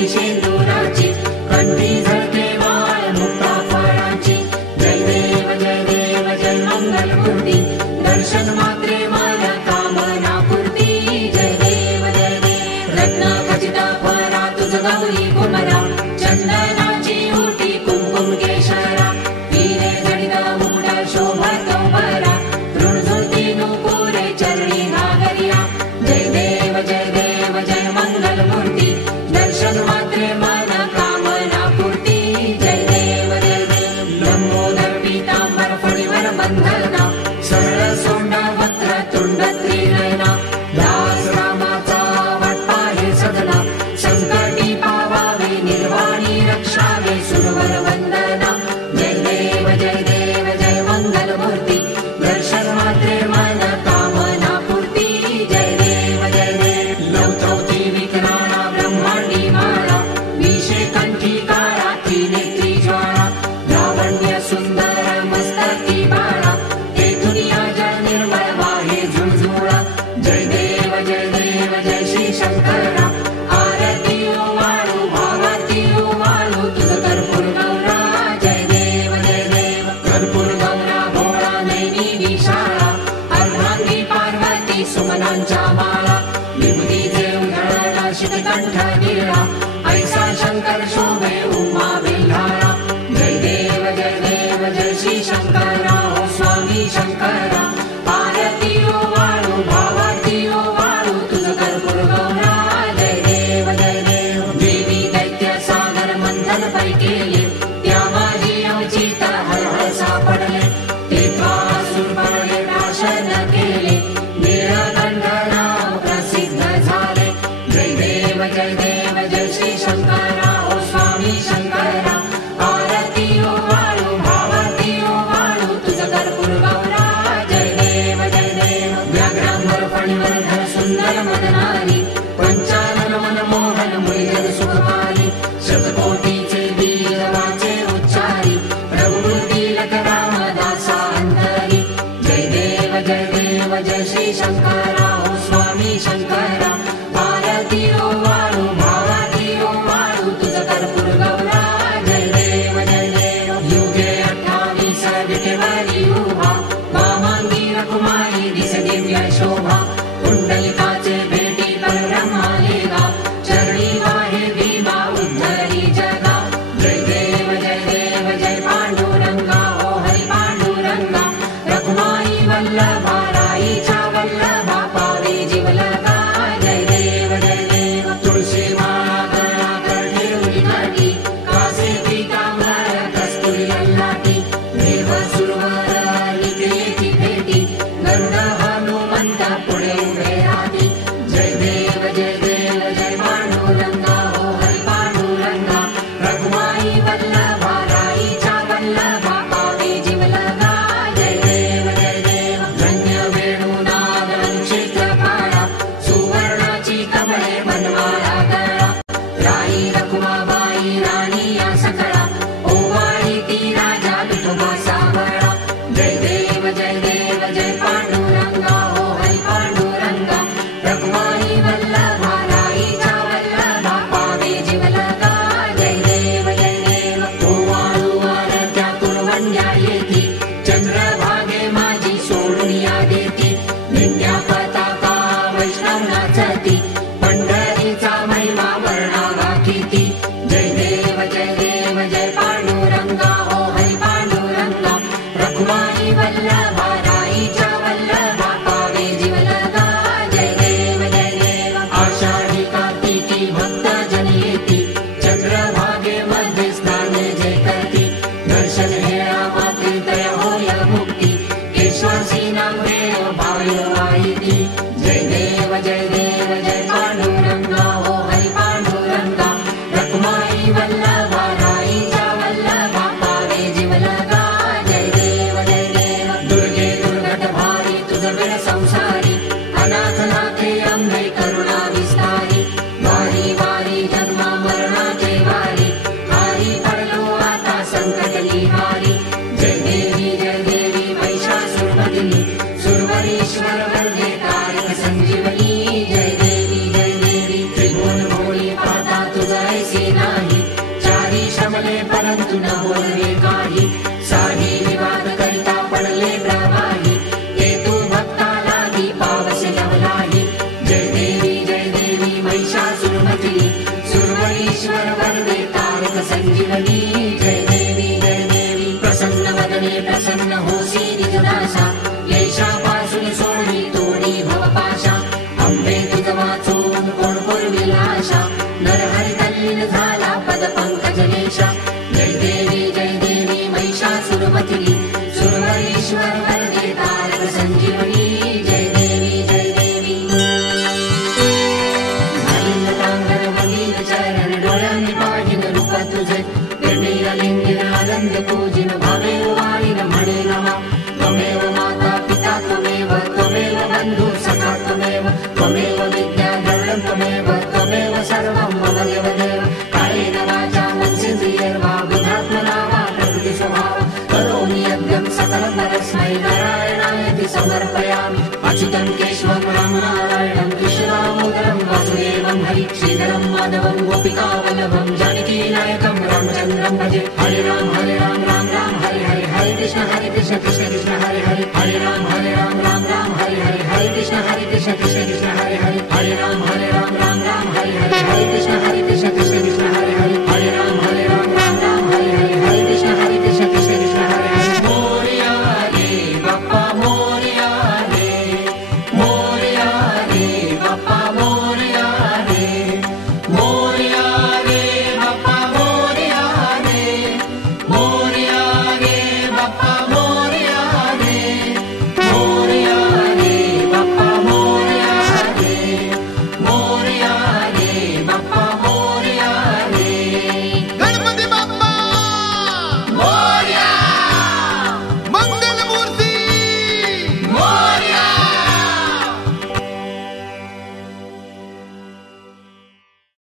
मोठी शेंदुराची, कंठी झळके वाळ मुक्ता फळाची. जय देव जय देव जय मंगलमूर्ती, दर्शन मात्रे मन कामना पूर्ती. जय देव जय देव रत्न खचित परा तुझ गौरी कुमरा, चंदनाची ओटी कुंकुम केशरा. हिरे जडित मुकुट शोभतो बरा, झुळझुळती नुपुरे चरणी घागरिया. जय देव जय मंगलमूर्ती, दर्शन मात्रे मन कामना पूर्ती. जय देव लंबोदर पीतांबर फणीवर बंधना, सरळ सोंड वक्र तुंड त्रिनयना. दास रामाचा वाटपा हे सदना, संकटी पावावे निर्वाणी रक्षावे सुरवर वंदना. जय देव जय मंगलमूर्ती, दर्शन मात्रे मन कामना पूर्ती. जय देव लवथवती विकराळा ब्रह्मांडी माळा, विषे कंठी काळा त्रिनेत्री ज्वाळा. लावण्य सुंदर मस्तकी बाळा, हे दुनिया जल निर्मळ वाहे झुळझुळा. जय देव जय श्री शंकरा, आरती ओवाळू भावाती ओवाळू तुझ कर्पूर गौरा. जय देव कर्पूर गौरा भोळा नैनी विशाळा, अर्धांगी पार्वती सुमनांच्या माळा. विभूतीचे उधळला शितकंठ निळा, ऐसा शंकर शोभे उमा बेल्हाळा. जय देव जय श्री शंकरा, ओ स्वामी शंकरा. आरती ओवाळू भावाती ओवाळू तुझ कर्पूर गौरा. जय देव देवी दैत्य सागर मंथन पैकेले, त्या माझी अवचित हर हर सापडले. तेव्हा असुर पडले नाशन केले, नीळकंठ नाव प्रसिद्ध झाले. जय देव जय श्री शंकरा, ओ स्वामी शंकरा. आरती ओवाळू भावाती ओवाळू तुझ कर्पूर गौरा. जय देव व्याघ्रांबर फणीवर धर सुंदर मदनारी, पंचानन मनमोहन मुळीधर सुखपाली. शतकोटीचे बीज वाचे उच्चारी, प्रभुमूर्ती लख रामदासा अंतरी. जय देव जय श्री शंकरा, ओ स्वामी शंकरा. आरती ओवाळू भावाती ओवाळू तुझ कर्पूर गौरा. जय परंतु न बोलले काही. साही विवाद करिता पडले प्रवाही, ते तू भक्ता लागी पावसे नवलाही. जय देवी महिषासुरमर्दिनी, सुरवरीश्वर वरदे तारक संजीवनी. जय देवी प्रसन्न वदने प्रसन्न होसी निजदासा, यैषापासून सोडी तोडी भवपाशा. अंबे तुझ वाचून कोण पुरविल आशा, नरहरी तल्लीन झाला पद पंकजलेशा. जय देवी महिषासुरमर्दिनी, सुरवरीश्वर वरदे तारक संजीवनी. जय देवी घालीन टांगण वलीन चरण, डोळ्यांनी पाहिन रूप तुझे. प्रेमील लिंगिन आनंद पूजिन, भावेव वाणीन म्हणे नमा. त्वमेव माता पिता त्वमेव, त्वमेव बंधु सखा त्वमेव, त्वमेव विद्या द्रविडं त्वमेव, त्वमेव सर्वं मम देवदेव. कायेन वाचा मनसेन्द्रियैर्वा बुद्ध्यात्मना वा प्रकृति स्वभाव, करोमि यज्ञं सकलं परस्मै नारायणायति समर्पयामि. अच्युतं केशवं रामनारायणं कृष्णदामोदरं वासुदेवं हरि, श्रीधरं माधवं गोपिकावल्लभं जानकीनायकं रामचन्द्रं भजे. हरे राम राम राम हरे हरे, हरे कृष्ण कृष्ण कृष्ण हरे हरे, हरे राम राम राम हरे हरे, हरे कृष्ण कृष्ण कृष्ण हरे हरे, हरे राम राम राम हरे हरे, हरे कृष्ण कृष्ण